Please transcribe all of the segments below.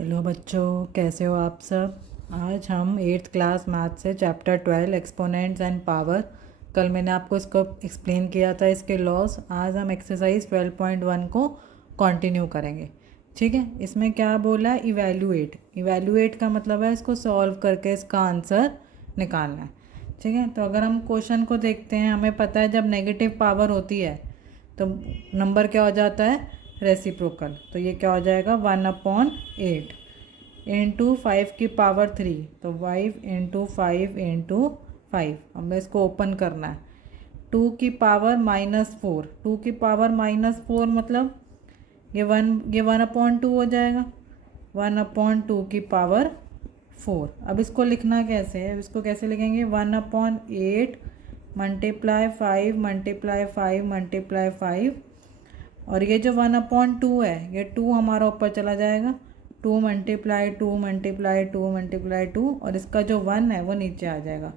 Hello बच्चों, कैसे हो आप सब। आज हम 8th क्लास मैथ से चैप्टर 12 एक्सपोनेंट्स एंड पावर। कल मैंने आपको इसको एक्सप्लेन किया था, इसके लॉस। आज हम एक्सरसाइज 12.1 को कंटिन्यू करेंगे। ठीक है, इसमें क्या बोला है, इवैल्यूएट। इवैल्यूएट का मतलब है इसको सॉल्व करके इसका आंसर निकालना है। ठीक है, तो अगर हम क्वेश्चन को देखते हैं, हमें पता है जब नेगेटिव पावर होती है तो नंबर क्या हो जाता है, रेसिप्रोकल। तो ये क्या हो जाएगा, 1/8 इंटू 5 की पावर 3, तो 5 इंटू 5 इंटू 5। हमें इसको ओपन करना है। 2 की पावर -4, 2 की पावर -4 मतलब ये 1/2 हो जाएगा। 1/2 की पावर 4। अब इसको लिखना कैसे है, इसको कैसे लिखेंगे, 1/8 मल्टीप्लाई 5 मल्टीप्लाई 5 मल्टीप्लाई 5। और ये जो 1/2 है, ये 2 हमारा ऊपर चला जाएगा। 2 मल्टीप्लाई 2 मल्टीप्लाई 2 मल्टीप्लाई 2, और इसका जो 1 है वो नीचे आ जाएगा,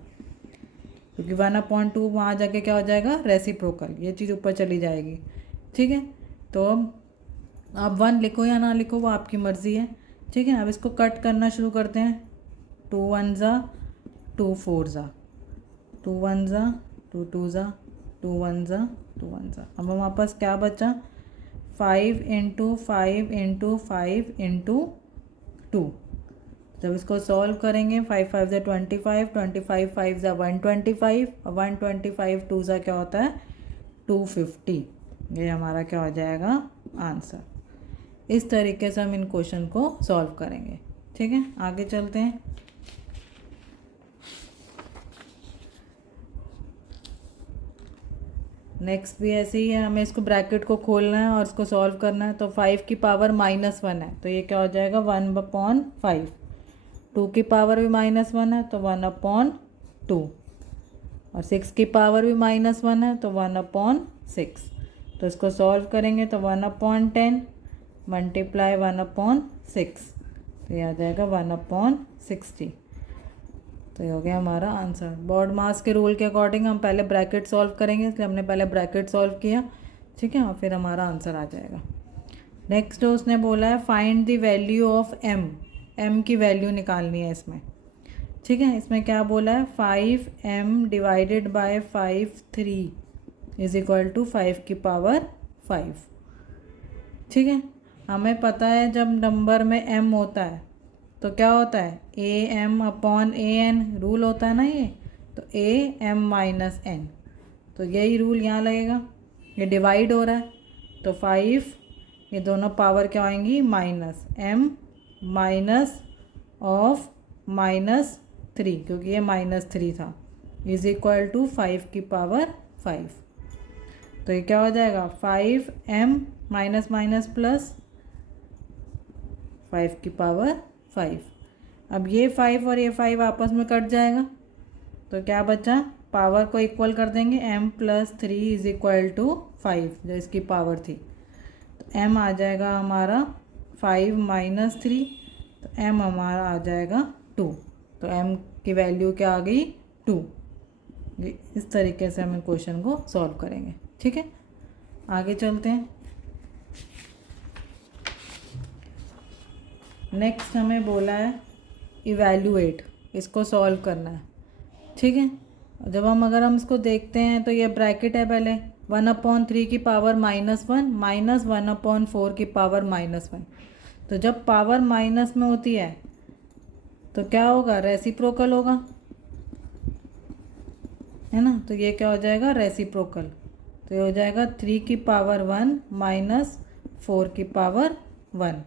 क्योंकि 1/2 वहाँ जाके क्या हो जाएगा, रेसिप्रोकल। ये चीज़ ऊपर चली जाएगी। ठीक है, तो आप 1 लिखो या ना लिखो वो आपकी मर्ज़ी है। ठीक है, अब इसको कट करना शुरू करते हैं। 2 1 ज़ा 2 4 ज़ा 2 1 ज़ा 2 2 ज़ा 2 1 ज़ा 2 1 ज़ा। अब हमारे पास क्या बचा, 5 इंटू 5 इंटू 5 इंटू 2। जब इसको सॉल्व करेंगे, 5 5 ज़ा 25, 25 5 ज़ा 125, और 125 2 ज़ा क्या होता है, 250। ये हमारा क्या हो जाएगा, आंसर। इस तरीके से हम इन क्वेश्चन को सॉल्व करेंगे। ठीक है, आगे चलते हैं। नेक्स्ट भी ऐसे ही है, हमें इसको ब्रैकेट को खोलना है और इसको सॉल्व करना है। तो 5 की पावर -1 है, तो ये क्या हो जाएगा, 1/5। 2 की पावर भी -1 है, तो 1/2। और 6 की पावर भी -1 है, तो 1/6। तो इसको सॉल्व करेंगे तो 1/10 मल्टीप्लाई 1/6, तो ये आ जाएगा 1/60। तो ये हो गया हमारा आंसर। बोर्ड मास के रूल के अकॉर्डिंग हम पहले ब्रैकेट सॉल्व करेंगे, इसलिए हमने पहले ब्रैकेट सॉल्व किया। ठीक है, और फिर हमारा आंसर आ जाएगा। नेक्स्ट उसने बोला है find the value of m। m की वैल्यू निकालनी है इसमें। ठीक है, इसमें क्या बोला है, 5m divided by 5 is equal to 5 की पावर 5। ठीक है, हमें पता है जब नंबर में m होता है तो क्या होता है, am/an रूल होता है ना ये। तो am-n, तो यही रूल यहाँ लगेगा। ये डिवाइड हो रहा है, तो 5, ये दोनों पावर क्या आएंगी, -m माइनस ऑफ -3, क्योंकि ये -3 था, इज इक्वल टू 5 की पावर 5। तो ये क्या हो जाएगा, 5m माइनस माइनस प्लस 5 की पावर 5। अब ये 5 और ये 5 आपस में कट जाएगा, तो क्या बचा, पावर को इक्वल कर देंगे, m+3 इज इक्वल टू 5 जो इसकी पावर थी। तो m आ जाएगा हमारा 5 - 3, तो m हमारा आ जाएगा 2। तो m की वैल्यू क्या आ गई, 2। इस तरीके से हम क्वेश्चन को सॉल्व करेंगे। ठीक है, आगे चलते हैं। नेक्स्ट हमें बोला है इवैल्यूएट, इसको सॉल्व करना है। ठीक है, जब अगर हम इसको देखते हैं तो ये ब्रैकेट है पहले, 1/3 की पावर -1 माइनस 1/4 की पावर -1। तो जब पावर माइनस में होती है तो क्या होगा, रेसिप्रोकल होगा, है ना। तो ये क्या हो जाएगा, रेसिप्रोकल। तो ये हो जाएगा 3 की पावर 1 माइनस 4 की पावर 1।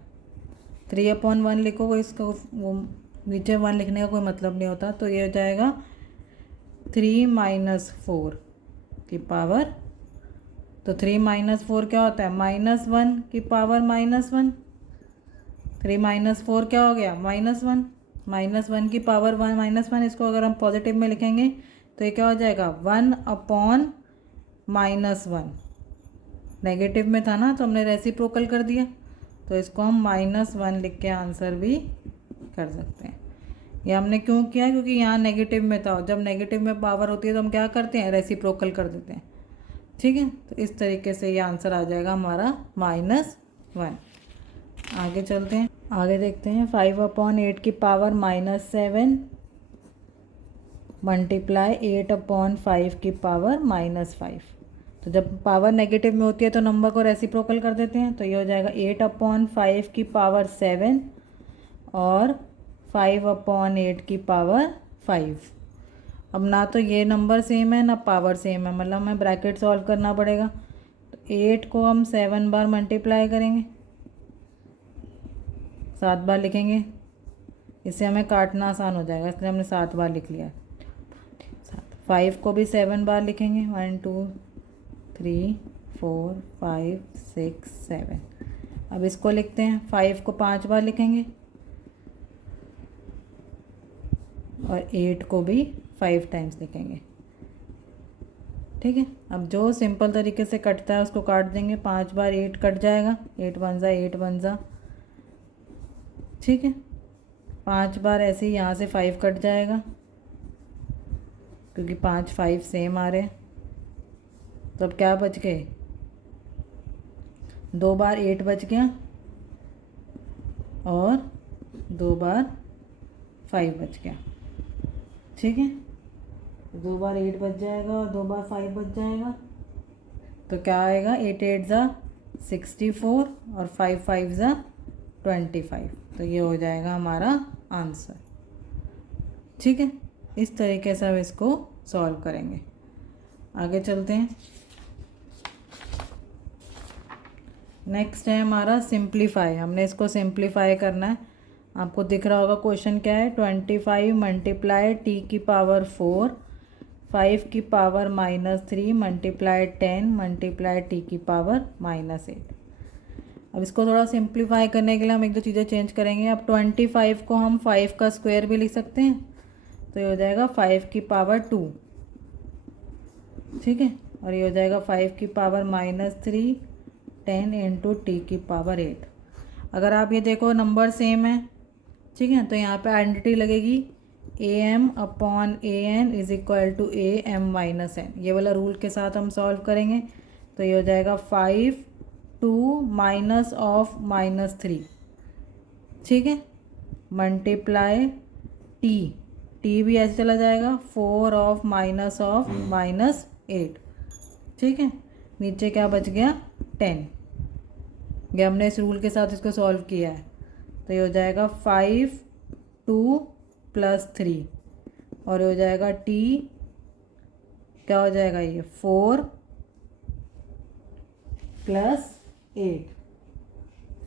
3/1 लिखो, इसको वो नीचे 1 लिखने का कोई मतलब नहीं होता। तो ये हो जाएगा 3 - 4 की पावर, तो 3 - 4 क्या होता है, -1 की पावर -1। 3 - 4 क्या हो गया, -1। -1 की पावर 1 -1, इसको अगर हम पॉजिटिव में लिखेंगे तो ये क्या हो जाएगा, 1/-1। नेगेटिव में था ना, तो हमने रेसिप्रोकल कर दिया, तो इसको हम -1 लिख के आंसर भी कर सकते हैं। ये हमने क्यों किया, क्योंकि यहाँ नेगेटिव में था। जब नेगेटिव में पावर होती है तो हम क्या करते हैं, रेसिप्रोकल कर देते हैं। ठीक है, तो इस तरीके से ये आंसर आ जाएगा हमारा -1। आगे चलते हैं, आगे देखते हैं 5/8 की पावर -7 मल्टीप्लाई 8/5 की पावर -5। तो जब पावर नेगेटिव में होती है तो नंबर को रेसिप्रोकल कर देते हैं, तो ये हो जाएगा 8/5 की पावर 7 और 5/8 की पावर 5। अब ना तो ये नंबर सेम है ना पावर सेम है, मतलब हमें ब्रैकेट सॉल्व करना पड़ेगा। तो 8 को हम 7 बार मल्टीप्लाई करेंगे, 7 बार लिखेंगे, इससे हमें काटना आसान हो जाएगा, इसलिए हमने 7 बार लिख लिया। 5 को भी 7 बार लिखेंगे, 1 2 3 4 5 6 7। अब इसको लिखते हैं, 5 को 5 बार लिखेंगे और 8 को भी 5 टाइम्स लिखेंगे। ठीक है, अब जो सिंपल तरीके से कटता है उसको काट देंगे। 5 बार 8 कट जाएगा, 8 1 जा 8 1 जा। ठीक है, 5 बार ऐसे ही यहाँ से 5 कट जाएगा, क्योंकि 5 5 सेम आ रहे हैं। तो अब क्या बच गए, 2 बार 8 बच गया और 2 बार 5 बच गया। ठीक है, 2 बार 8 बच जाएगा और 2 बार 5 बच जाएगा। तो क्या आएगा, 8 8 जा 64 और 5 5 जा 25। तो ये हो जाएगा हमारा आंसर। ठीक है, इस तरीके से हम इसको सॉल्व करेंगे। आगे चलते हैं, नेक्स्ट है हमारा सिंप्लीफाई। हमने इसको सिंप्लीफाई करना है। आपको दिख रहा होगा क्वेश्चन क्या है, 25 मल्टीप्लाई टी की पावर 4 5 की पावर -3 मल्टीप्लाई 10 मल्टीप्लाई टी की पावर -8। अब इसको थोड़ा सिंप्लीफाई करने के लिए हम एक दो चीज़ें चेंज करेंगे। अब 25 को हम 5 का स्क्वायर भी लिख सकते हैं, तो ये हो जाएगा 5 की पावर 2। ठीक है, और ये हो जाएगा 5 की पावर -3 10 इंटू टी की पावर 8। अगर आप ये देखो नंबर सेम है, ठीक है, तो यहाँ पे आइडेंटिटी लगेगी am/an is equal to am-n। ये वाला रूल के साथ हम सॉल्व करेंगे। तो ये हो जाएगा 5 2 माइनस ऑफ -3। ठीक है, मल्टीप्लाई टी भी ऐसे चला जाएगा, 4 ऑफ -8। ठीक है, नीचे क्या बच गया, 10। ये हमने इस रूल के साथ इसको सॉल्व किया है। तो ये हो जाएगा 5 2 + 3 और ये हो जाएगा टी, क्या हो जाएगा ये 4 + 8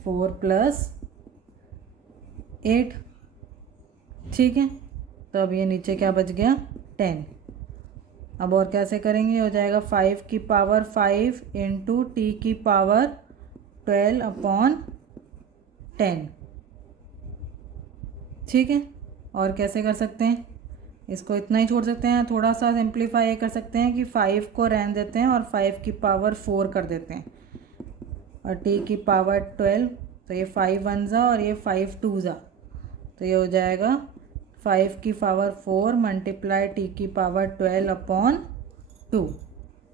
4 + 8। ठीक है, तो अब ये नीचे क्या बच गया, 10। अब और कैसे करेंगे, हो जाएगा 5 की पावर 5 इंटू टी की पावर 12/10। ठीक है, और कैसे कर सकते हैं, इसको इतना ही छोड़ सकते हैं, थोड़ा सा सिंप्लीफाई कर सकते हैं कि 5 को रहने देते हैं और 5 की पावर 4 कर देते हैं और टी की पावर 12। तो ये 5 1 जा और ये 5 2 जा, तो ये हो जाएगा 5 की पावर 4 मल्टीप्लाई टी की पावर 12/2।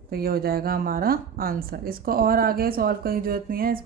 तो ये हो जाएगा हमारा आंसर। इसको और आगे सॉल्व करने की जरूरत नहीं है, इसको